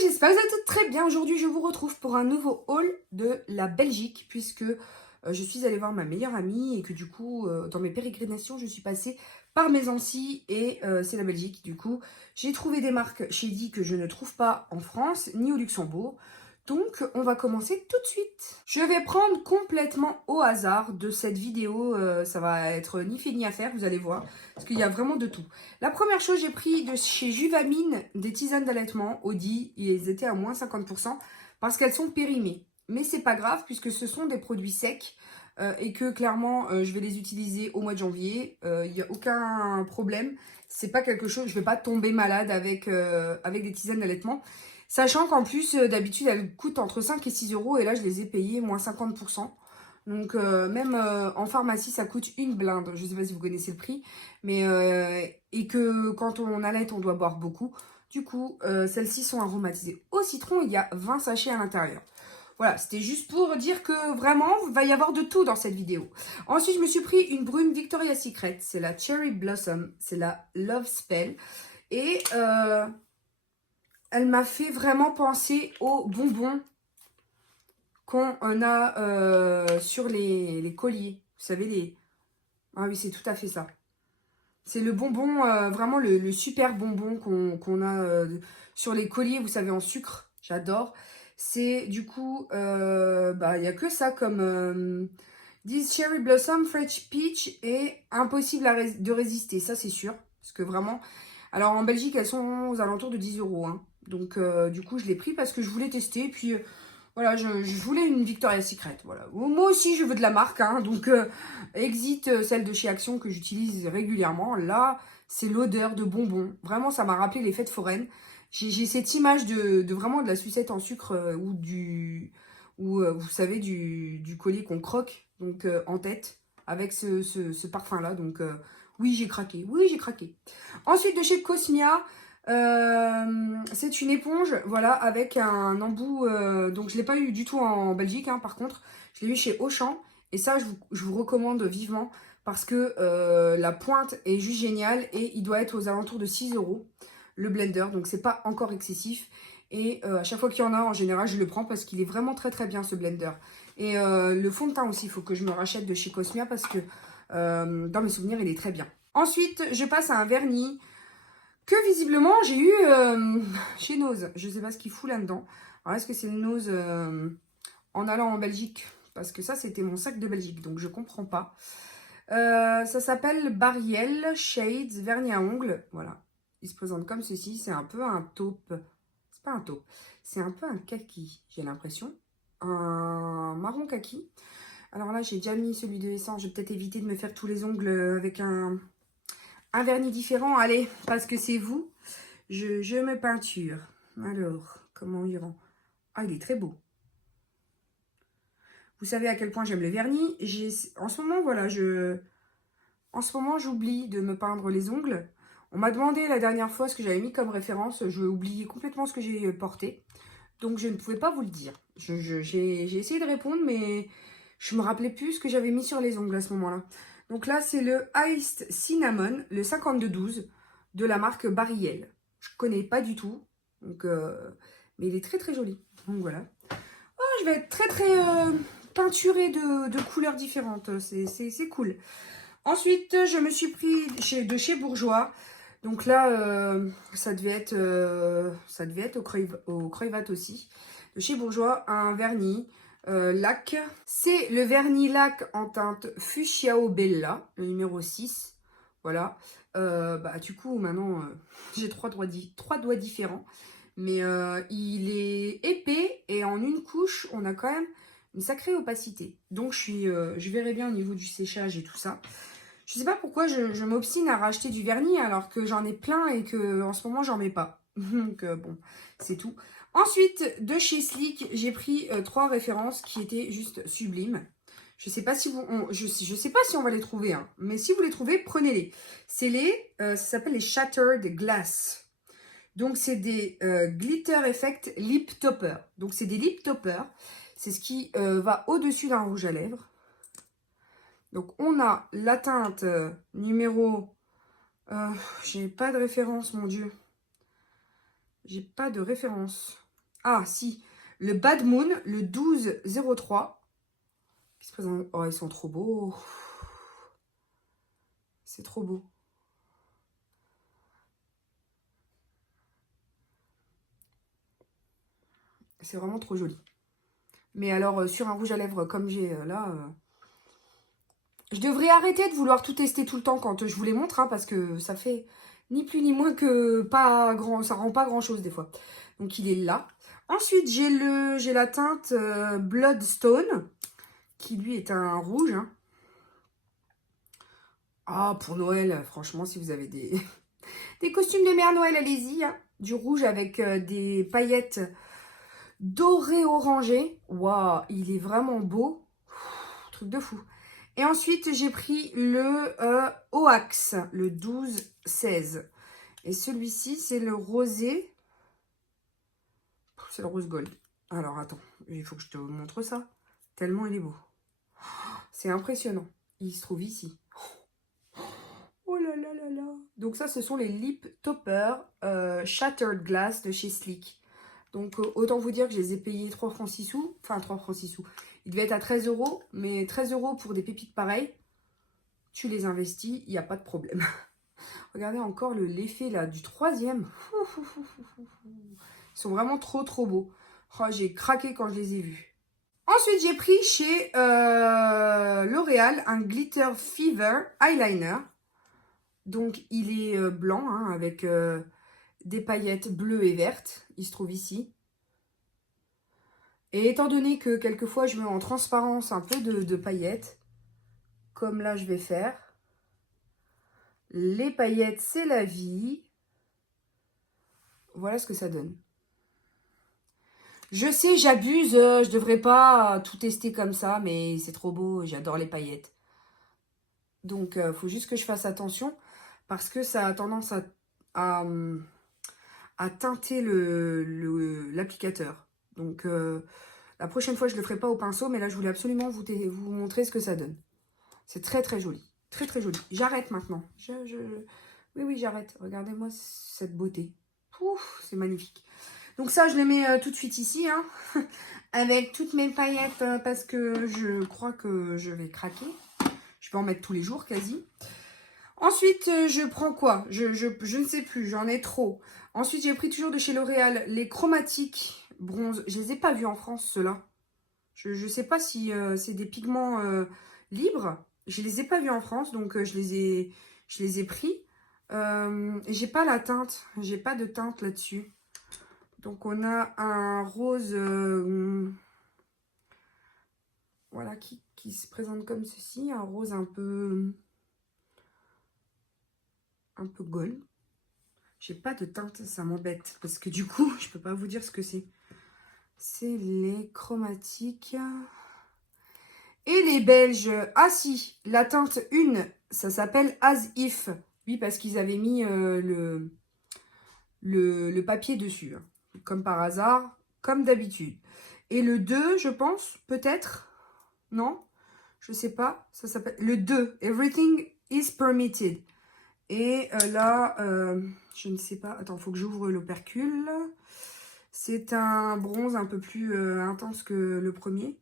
j'espère que vous allez toutes très bien. Aujourd'hui, je vous retrouve pour un nouveau haul de la Belgique, puisque je suis allée voir ma meilleure amie et que du coup, dans mes pérégrinations, je suis passée par Maison-Sy et c'est la Belgique. Du coup, j'ai trouvé des marques chez Di que je ne trouve pas en France ni au Luxembourg. Donc, on va commencer tout de suite. Je vais prendre complètement au hasard de cette vidéo. Ça va être ni fait ni à faire, vous allez voir. Parce qu'il y a vraiment de tout. La première chose, j'ai pris de chez Juvamine des tisanes d'allaitement. Audi, ils étaient à moins 50% parce qu'elles sont périmées. Mais c'est pas grave puisque ce sont des produits secs et que clairement, je vais les utiliser au mois de janvier. Il n'y a aucun problème. C'est pas quelque chose, je vais pas tomber malade avec des tisanes d'allaitement. Sachant qu'en plus, d'habitude, elles coûtent entre 5 et 6 euros. Et là, je les ai payées moins 50%. Donc, même en pharmacie, ça coûte une blinde. Je ne sais pas si vous connaissez le prix. Mais, et que quand on allait, on doit boire beaucoup. Du coup, celles-ci sont aromatisées au citron. Il y a 20 sachets à l'intérieur. Voilà, c'était juste pour dire que vraiment, il va y avoir de tout dans cette vidéo. Ensuite, je me suis pris une brume Victoria's Secret. C'est la Cherry Blossom. C'est la Love Spell. Et elle m'a fait vraiment penser aux bonbons qu'on a sur les colliers. Vous savez, les... Ah oui, c'est tout à fait ça. C'est le bonbon, vraiment le super bonbon qu'on a sur les colliers, vous savez, en sucre. J'adore. C'est du coup, il n'y a que ça comme... This Cherry Blossom French Peach est impossible de résister, ça c'est sûr. Parce que vraiment... Alors en Belgique, elles sont aux alentours de 10 euros. Hein. Donc du coup, je l'ai pris parce que je voulais tester. Puis voilà, je voulais une Victoria's Secret. Voilà. Moi aussi, je veux de la marque. Hein. Donc exit celle de chez Action que j'utilise régulièrement. Là, c'est l'odeur de bonbons. Vraiment, ça m'a rappelé les fêtes foraines. J'ai cette image de vraiment de la sucette en sucre ou vous savez, du collier qu'on croque donc en tête avec ce parfum-là. Donc oui, j'ai craqué. Oui, j'ai craqué. Ensuite, de chez Cosmia, c'est une éponge, voilà, avec un embout. Donc, je ne l'ai pas eu du tout en Belgique, hein, par contre. Je l'ai eu chez Auchan. Et ça, je vous recommande vivement parce que la pointe est juste géniale et il doit être aux alentours de 6 euros, le blender. Donc, c'est pas encore excessif. Et à chaque fois qu'il y en a, en général, je le prends parce qu'il est vraiment très très bien ce blender. Et le fond de teint aussi, il faut que je me rachète de chez Cosmia parce que dans mes souvenirs, il est très bien. Ensuite, je passe à un vernis que visiblement j'ai eu chez Nose. Je ne sais pas ce qu'il fout là-dedans. Alors, est-ce que c'est le Nose en allant en Belgique? Parce que ça, c'était mon sac de Belgique, donc je comprends pas. Ça s'appelle Bariel Shades Vernis à ongles. Voilà. Il se présente comme ceci. C'est un peu un taupe. C'est pas un taupe. C'est un peu un kaki, j'ai l'impression. Un marron kaki. Alors là, j'ai déjà mis celui de Essence. Je vais peut-être éviter de me faire tous les ongles avec un vernis différent. Allez, parce que c'est vous. Je me peinture. Alors, comment il rend? Ah, il est très beau. Vous savez à quel point j'aime le vernis. En ce moment, voilà, en ce moment, j'oublie de me peindre les ongles. On m'a demandé la dernière fois ce que j'avais mis comme référence. Je oublié complètement ce que j'ai porté. Donc, je ne pouvais pas vous le dire. J'ai essayé de répondre, mais je me rappelais plus ce que j'avais mis sur les ongles à ce moment-là. Donc là, c'est le Iced Cinnamon, le 5212 de la marque Bariel. Je connais pas du tout, donc, mais il est très très joli. Donc voilà. Oh, je vais être très très peinturée de couleurs différentes. C'est cool. Ensuite, je me suis pris de chez Bourjois. Donc là, ça devait être au Creuvat aussi. De chez Bourjois, un vernis lac. C'est le vernis lac en teinte Fuchsiao Bella, le numéro 6. Voilà. Du coup, maintenant, j'ai trois doigts différents. Mais il est épais et en une couche, on a quand même une sacrée opacité. Donc, je verrai bien au niveau du séchage et tout ça. Je sais pas pourquoi je m'obstine à racheter du vernis alors que j'en ai plein et que en ce moment j'en mets pas. Donc bon, c'est tout. Ensuite, de chez Sleek, j'ai pris 3 références qui étaient juste sublimes. Je sais pas si je sais pas si on va les trouver, hein, mais si vous les trouvez, prenez-les. Ça s'appelle les Shattered Glass. Donc c'est des Glitter Effect Lip Topper. Donc c'est des lip toppers. C'est ce qui va au-dessus d'un rouge à lèvres. Donc, on a la teinte numéro... j'ai pas de référence, mon Dieu. J'ai pas de référence. Ah, si. Le Bad Moon, le 1203. Qui se présente... Oh, ils sont trop beaux. C'est trop beau. C'est vraiment trop joli. Mais alors, sur un rouge à lèvres comme j'ai là... Je devrais arrêter de vouloir tout tester tout le temps quand je vous les montre, hein, parce que ça fait ni plus ni moins que pas grand... Ça rend pas grand-chose des fois. Donc, il est là. Ensuite, j'ai la teinte Bloodstone, qui lui est un rouge. Hein. Ah, pour Noël, franchement, si vous avez des, des costumes de mère Noël, allez-y. Hein. Du rouge avec des paillettes dorées orangées. Waouh, il est vraiment beau. Truc de fou. Et ensuite, j'ai pris le Oax, le 12-16. Et celui-ci, c'est le rosé. C'est le rose gold. Alors, attends, il faut que je te montre ça. Tellement il est beau. C'est impressionnant. Il se trouve ici. Oh là là là là. Donc ça, ce sont les Lip Topper Shattered Glass de chez Sleek. Donc autant vous dire que je les ai payés 3 francs 6 sous. Enfin 3 francs 6 sous. Il devait être à 13 €. Mais 13 € pour des pépites pareilles, tu les investis, il n'y a pas de problème. Regardez encore l'effet là du troisième. Ils sont vraiment trop beaux. Oh, j'ai craqué quand je les ai vus. Ensuite, j'ai pris chez L'Oréal un Glitter Fever Eyeliner. Donc, il est blanc, hein, avec des paillettes bleues et vertes. Il se trouve ici. Et étant donné que quelquefois, je mets en transparence un peu de paillettes, comme là, je vais faire. Les paillettes, c'est la vie. Voilà ce que ça donne. Je sais, j'abuse, je devrais pas tout tester comme ça, mais c'est trop beau, j'adore les paillettes. Donc, il faut juste que je fasse attention, parce que ça a tendance à, à teinter l'applicateur. Donc, la prochaine fois, je ne le ferai pas au pinceau, mais là, je voulais absolument vous montrer ce que ça donne. C'est très joli, très joli. J'arrête maintenant. Oui, j'arrête. Regardez-moi cette beauté. Ouf, c'est magnifique. Donc ça, je le mets tout de suite ici, hein, avec toutes mes paillettes, parce que je crois que je vais craquer. Je vais en mettre tous les jours, quasi. Ensuite, je prends quoi? Je ne sais plus, j'en ai trop. Ensuite, j'ai pris toujours de chez L'Oréal les chromatiques bronze. Je les ai pas vus en France, ceux-là. Je ne sais pas si c'est des pigments libres. Je les ai pas vus en France, donc je les ai pris. J'ai pas la teinte, j'ai pas de teinte là-dessus. Donc, on a un rose voilà, qui se présente comme ceci. Un rose un peu gold. J'ai pas de teinte, ça m'embête. Parce que du coup, je peux pas vous dire ce que c'est. C'est les chromatiques. Et les Belges. Ah si, la teinte 1, ça s'appelle As If. Oui, parce qu'ils avaient mis le papier dessus. Hein. Comme par hasard, comme d'habitude. Et le 2, je pense, peut-être. Non, je sais pas. Ça s'appelle le 2. Everything is permitted. Et là, je ne sais pas. Attends, il faut que j'ouvre l'opercule. C'est un bronze un peu plus intense que le premier.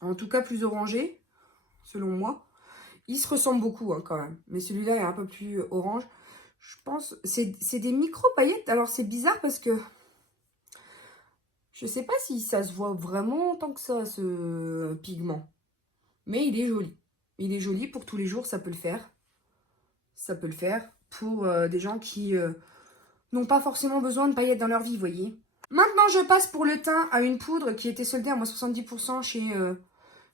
En tout cas, plus orangé, selon moi. Il se ressemble beaucoup hein, quand même. Mais celui-là est un peu plus orange. Je pense, c'est des micro-paillettes. Alors, c'est bizarre parce que je ne sais pas si ça se voit vraiment tant que ça, ce pigment. Mais il est joli. Il est joli pour tous les jours, ça peut le faire. Ça peut le faire pour des gens qui n'ont pas forcément besoin de paillettes dans leur vie, vous voyez. Maintenant, je passe pour le teint à une poudre qui était soldée à moins 70%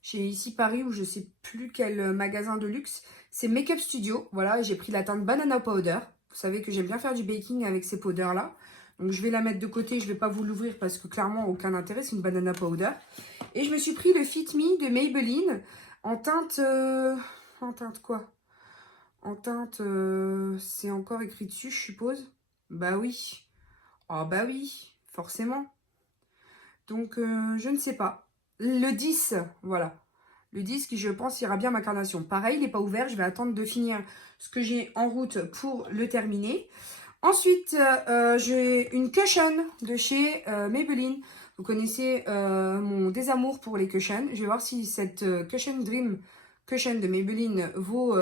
chez ici Paris, ou je sais plus quel magasin de luxe. C'est Make Up Studio. Voilà, j'ai pris la teinte Banana Powder. Vous savez que j'aime bien faire du baking avec ces powders-là. Donc, je vais la mettre de côté. Je ne vais pas vous l'ouvrir parce que clairement, aucun intérêt. C'est une Banana Powder. Et je me suis pris le Fit Me de Maybelline en teinte... en teinte quoi? En teinte... c'est encore écrit dessus, je suppose. Bah oui. Ah bah oui, forcément. Donc, je ne sais pas. Le 10, voilà. Le 10 qui, je pense, ira bien à ma carnation. Pareil, il n'est pas ouvert. Je vais attendre de finir ce que j'ai en route pour le terminer. Ensuite, j'ai une cushion de chez Maybelline. Vous connaissez mon désamour pour les cushions. Je vais voir si cette Cushion Dream Cushion de Maybelline vaut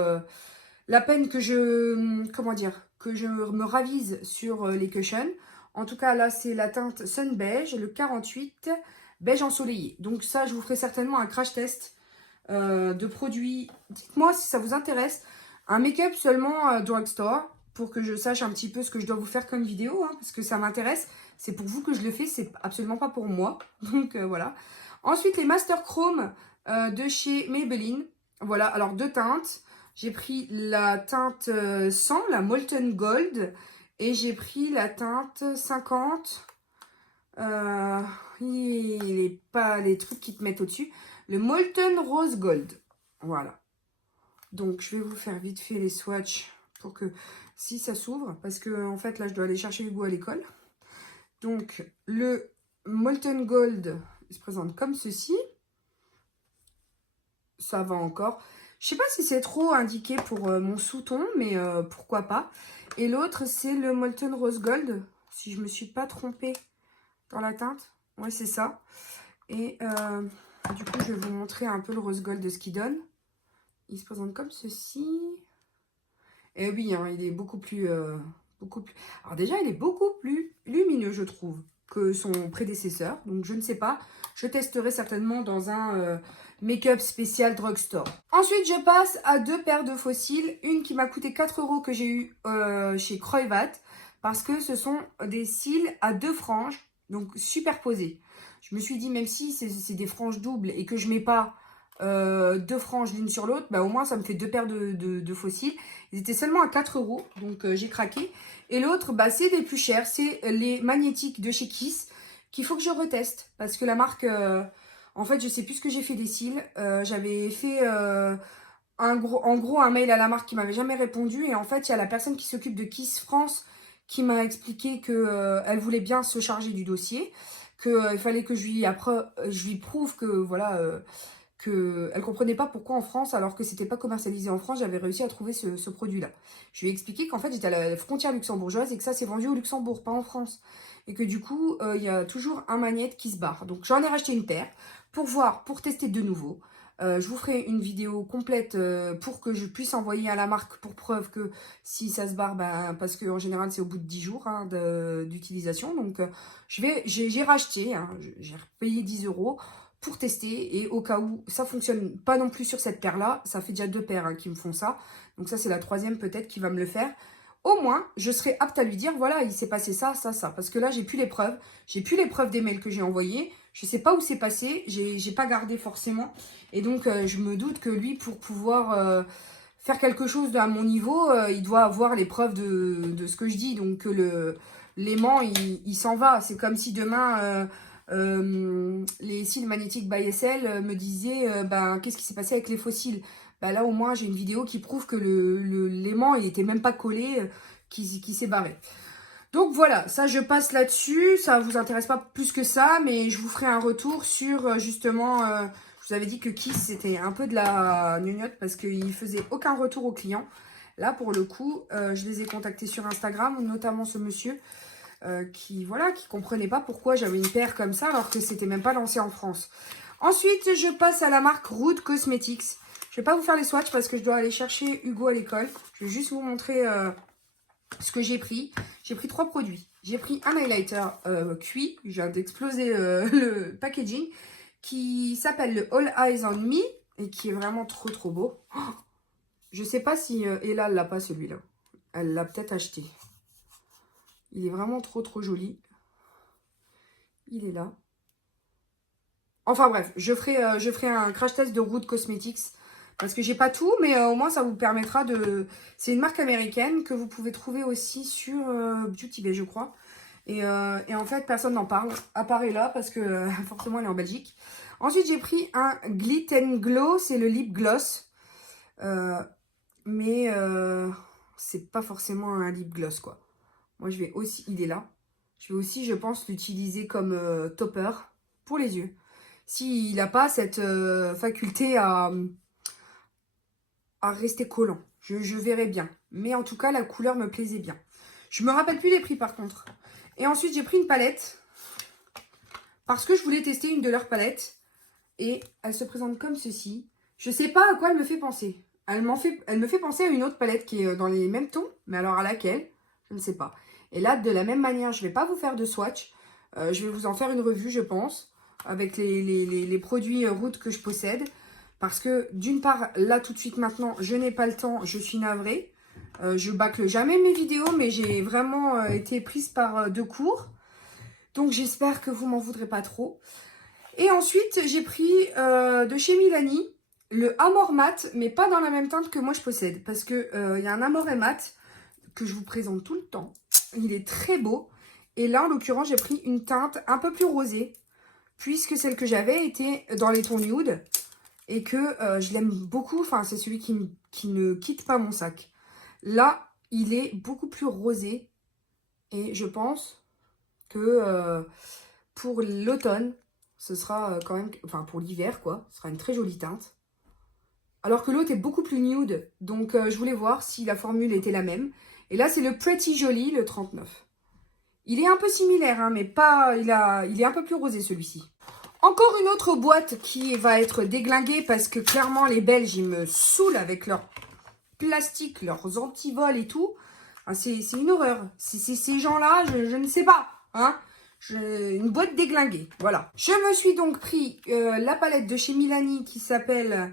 la peine que comment dire, que je me ravise sur les cushions. En tout cas, là, c'est la teinte Sun Beige, le 48, beige ensoleillé. Donc ça, je vous ferai certainement un crash test de produits. Dites-moi si ça vous intéresse. Un make-up seulement drugstore, pour que je sache un petit peu ce que je dois vous faire comme vidéo, hein, parce que ça m'intéresse. C'est pour vous que je le fais, c'est absolument pas pour moi. Donc voilà. Ensuite, les Master Chrome de chez Maybelline. Voilà, alors deux teintes. J'ai pris la teinte 100, la Molten Gold, et j'ai pris la teinte 50. Il n'est pas les trucs qui te mettent au-dessus. Le Molten Rose Gold. Voilà. Donc, je vais vous faire vite fait les swatchs pour que si ça s'ouvre. Parce que, en fait, là, je dois aller chercher Hugo à l'école. Donc, le Molten Gold, il se présente comme ceci. Ça va encore. Je sais pas si c'est trop indiqué pour mon sous-ton, mais pourquoi pas. Et l'autre, c'est le Molten Rose Gold. Si je me suis pas trompée dans la teinte. Ouais, c'est ça. Et du coup, je vais vous montrer un peu le rose gold de ce qu'il donne. Il se présente comme ceci. Et oui, hein, il est beaucoup plus... Alors déjà, il est beaucoup plus lumineux, je trouve, que son prédécesseur. Donc, je ne sais pas. Je testerai certainement dans un make-up spécial drugstore. Ensuite, je passe à deux paires de faux cils. Une qui m'a coûté 4 € que j'ai eu chez Kruivat. Parce que ce sont des cils à deux franges, donc superposés. Je me suis dit, même si c'est des franges doubles et que je mets pas deux franges l'une sur l'autre, bah, au moins ça me fait deux paires de faux cils. Ils étaient seulement à 4 €, donc j'ai craqué. Et l'autre, bah, c'est des plus chers, c'est les magnétiques de chez Kiss, qu'il faut que je reteste. Parce que la marque, en fait, je sais plus ce que j'ai fait des cils. J'avais fait en gros un mail à la marque qui m'avait jamais répondu. Et en fait, il y a la personne qui s'occupe de Kiss France qui m'a expliqué que elle voulait bien se charger du dossier. Qu'il fallait que je lui prouve que voilà... qu'elle ne comprenait pas pourquoi en France, alors que c'était pas commercialisé en France, j'avais réussi à trouver ce produit-là. Je lui ai expliqué qu'en fait, j'étais à la frontière luxembourgeoise et que ça, c'est vendu au Luxembourg, pas en France. Et que du coup, il y a toujours un magnète qui se barre. Donc, j'en ai racheté une paire pour voir, pour tester de nouveau. Je vous ferai une vidéo complète pour que je puisse envoyer à la marque pour preuve que si ça se barre, ben, parce qu'en général, c'est au bout de 10 jours hein, d'utilisation. Donc, j'ai racheté, hein, j'ai payé 10 € pour tester et au cas où ça fonctionne pas non plus sur cette paire là, ça fait déjà deux paires hein, qui me font ça, donc ça c'est la troisième peut-être qui va me le faire. Au moins je serai apte à lui dire voilà il s'est passé ça, parce que là j'ai plus les preuves des mails que j'ai envoyés, je sais pas où c'est passé, j'ai pas gardé forcément et donc je me doute que lui pour pouvoir faire quelque chose à mon niveau, il doit avoir les preuves de ce que je dis, donc l'aimant il s'en va, c'est comme si demain les cils magnétiques by SL me disaient ben, qu'est-ce qui s'est passé avec les fossiles. Ben, là au moins j'ai une vidéo qui prouve que l'aimant il était même pas collé, qui s'est barré. Donc voilà, ça je passe là-dessus, ça vous intéresse pas plus que ça, mais je vous ferai un retour sur justement, je vous avais dit que Kiss c'était un peu de la gnognotte parce qu'il faisait aucun retour aux clients. Là pour le coup, je les ai contactés sur Instagram, notamment ce monsieur. Qui comprenait pas pourquoi j'avais une paire comme ça alors que c'était même pas lancé en France. Ensuite, je passe à la marque Root Cosmetics. Je vais pas vous faire les swatchs parce que je dois aller chercher Hugo à l'école. Je vais juste vous montrer ce que j'ai pris. J'ai pris 3 produits. J'ai pris un highlighter cuit. Je viens d'exploser le packaging qui s'appelle le All Eyes on Me et qui est vraiment trop beau. Oh, je sais pas si Ella l'a pas celui-là. Elle l'a peut-être acheté. Il est vraiment trop joli. Il est là. Enfin bref, je ferai un crash test de Root Cosmetics. Parce que j'ai pas tout, mais au moins ça vous permettra de... C'est une marque américaine que vous pouvez trouver aussi sur Beauty Bay, je crois. Et en fait, personne n'en parle, à part là, parce que forcément elle est en Belgique. Ensuite, j'ai pris un Glit and Glow, c'est le lip gloss. Mais c'est pas forcément un lip gloss, quoi. Moi, je vais aussi... Il est là. Je vais aussi, je pense, l'utiliser comme topper pour les yeux. S'il n'a pas cette faculté à rester collant. Je verrai bien. Mais en tout cas, la couleur me plaisait bien. Je me rappelle plus les prix par contre. Et ensuite, j'ai pris une palette. Parce que je voulais tester une de leurs palettes. Et elle se présente comme ceci. Je sais pas à quoi elle me fait penser. Elle me fait penser à une autre palette qui est dans les mêmes tons. Mais alors à laquelle? Je ne sais pas. Et là, de la même manière, je ne vais pas vous faire de swatch. Je vais vous en faire une revue, je pense. Avec les produits Root que je possède. Parce que d'une part, là tout de suite maintenant, je n'ai pas le temps. Je suis navrée. Je bâcle jamais mes vidéos. Mais j'ai vraiment été prise par deux cours. Donc j'espère que vous m'en voudrez pas trop. Et ensuite, j'ai pris de chez Milani le Amore Mat, mais pas dans la même teinte que moi je possède. Parce qu'il y a un Amore Mat que je vous présente tout le temps. Il est très beau. Et là, en l'occurrence, j'ai pris une teinte un peu plus rosée. Puisque celle que j'avais était dans les tons nude. Et que je l'aime beaucoup. Enfin, c'est celui qui ne quitte pas mon sac. Là, il est beaucoup plus rosé. Et je pense que pour l'automne, ce sera quand même, enfin pour l'hiver quoi, ce sera une très jolie teinte. Alors que l'autre est beaucoup plus nude, donc je voulais voir si la formule était la même. Et là c'est le Pretty Jolly, le 39. Il est un peu similaire, hein, mais pas, il est un peu plus rosé celui-ci. Encore une autre boîte qui va être déglinguée parce que clairement les Belges ils me saoulent avec leur plastique, leurs antivols et tout. Enfin, c'est une horreur. Ces gens-là, je ne sais pas, hein. Une boîte déglinguée, voilà. Je me suis donc pris la palette de chez Milani qui s'appelle,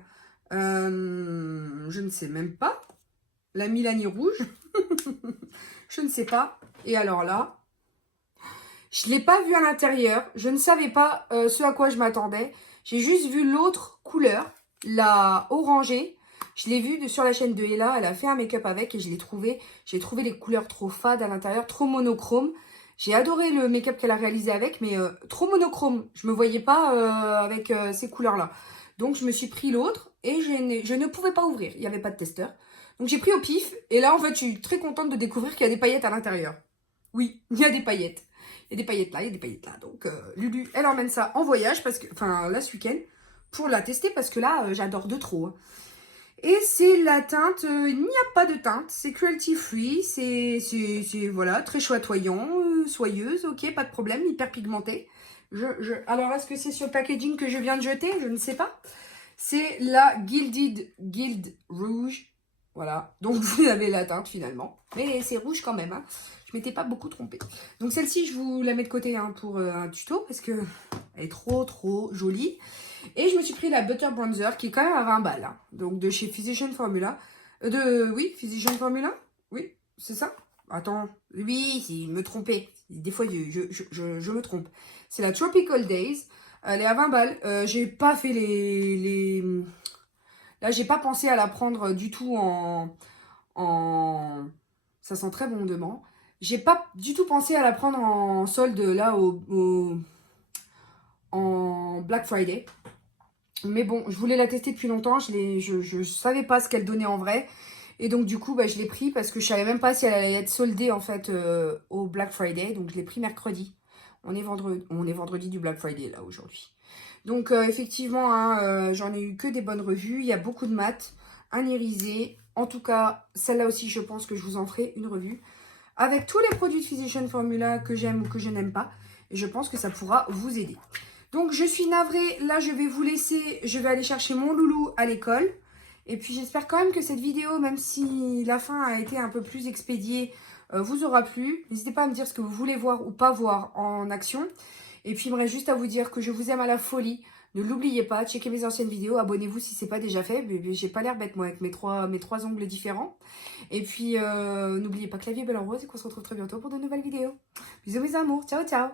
je ne sais même pas, la Milani rouge. Je ne sais pas. Et alors là, je ne l'ai pas vu à l'intérieur. Je ne savais pas ce à quoi je m'attendais. J'ai juste vu l'autre couleur, la orangée. Je l'ai vue sur la chaîne de Ella. Elle a fait un make-up avec et je l'ai trouvé. J'ai trouvé les couleurs trop fades à l'intérieur, trop monochrome. J'ai adoré le make-up qu'elle a réalisé avec, mais trop monochrome. Je me voyais pas avec ces couleurs-là. Donc, je me suis pris l'autre et je ne pouvais pas ouvrir. Il n'y avait pas de testeur. Donc, j'ai pris au pif. Et là, en fait, je suis très contente de découvrir qu'il y a des paillettes à l'intérieur. Oui, il y a des paillettes. Il y a des paillettes là, il y a des paillettes là. Donc, Lulu, elle emmène ça en voyage, parce que, enfin, là, ce week-end, pour la tester, parce que là, j'adore de trop. Hein. Et c'est la teinte, il n'y a pas de teinte, c'est cruelty free, c'est voilà, très chatoyant, soyeuse, ok, pas de problème, hyper pigmenté. Alors, est-ce que c'est sur le packaging que je viens de jeter? Je ne sais pas. C'est la Guild Rouge, voilà. Donc, vous avez la teinte finalement, mais c'est rouge quand même, hein. Je m'étais pas beaucoup trompée. Donc, celle-ci, je vous la mets de côté hein, pour un tuto, parce que elle est trop jolie. Et je me suis pris la Butter Bronzer qui est quand même à 20 balles. Hein. Donc de chez Physician Formula. Oui, Physician Formula. Oui, c'est ça. Attends. Oui, je me trompais. Des fois, je me trompe. C'est la Tropical Days. Elle est à 20 balles. J'ai pas fait Là, j'ai pas pensé à la prendre du tout en... Ça sent très bon demain. J'ai pas du tout pensé à la prendre en solde là en Black Friday. Mais bon, je voulais la tester depuis longtemps. Je savais pas ce qu'elle donnait en vrai. Et donc, du coup, bah, je l'ai pris parce que je savais même pas si elle allait être soldée, en fait, au Black Friday. Donc, je l'ai pris mercredi. On est vendredi du Black Friday, là, aujourd'hui. Donc, effectivement, hein, j'en ai eu que des bonnes revues. Il y a beaucoup de mat, un irisé. En tout cas, celle-là aussi, je pense que je vous en ferai une revue. Avec tous les produits de Physician Formula que j'aime ou que je n'aime pas. Et je pense que ça pourra vous aider. Donc, je suis navrée. Là, je vais vous laisser. Je vais aller chercher mon loulou à l'école. Et puis, j'espère quand même que cette vidéo, même si la fin a été un peu plus expédiée, vous aura plu. N'hésitez pas à me dire ce que vous voulez voir ou pas voir en action. Et puis, il me reste juste à vous dire que je vous aime à la folie. Ne l'oubliez pas, checkez mes anciennes vidéos. Abonnez-vous si ce n'est pas déjà fait. J'ai pas l'air bête, moi, avec mes trois ongles différents. Et puis, n'oubliez pas que la vie est belle en rose et qu'on se retrouve très bientôt pour de nouvelles vidéos. Bisous, mes amours. Ciao, ciao.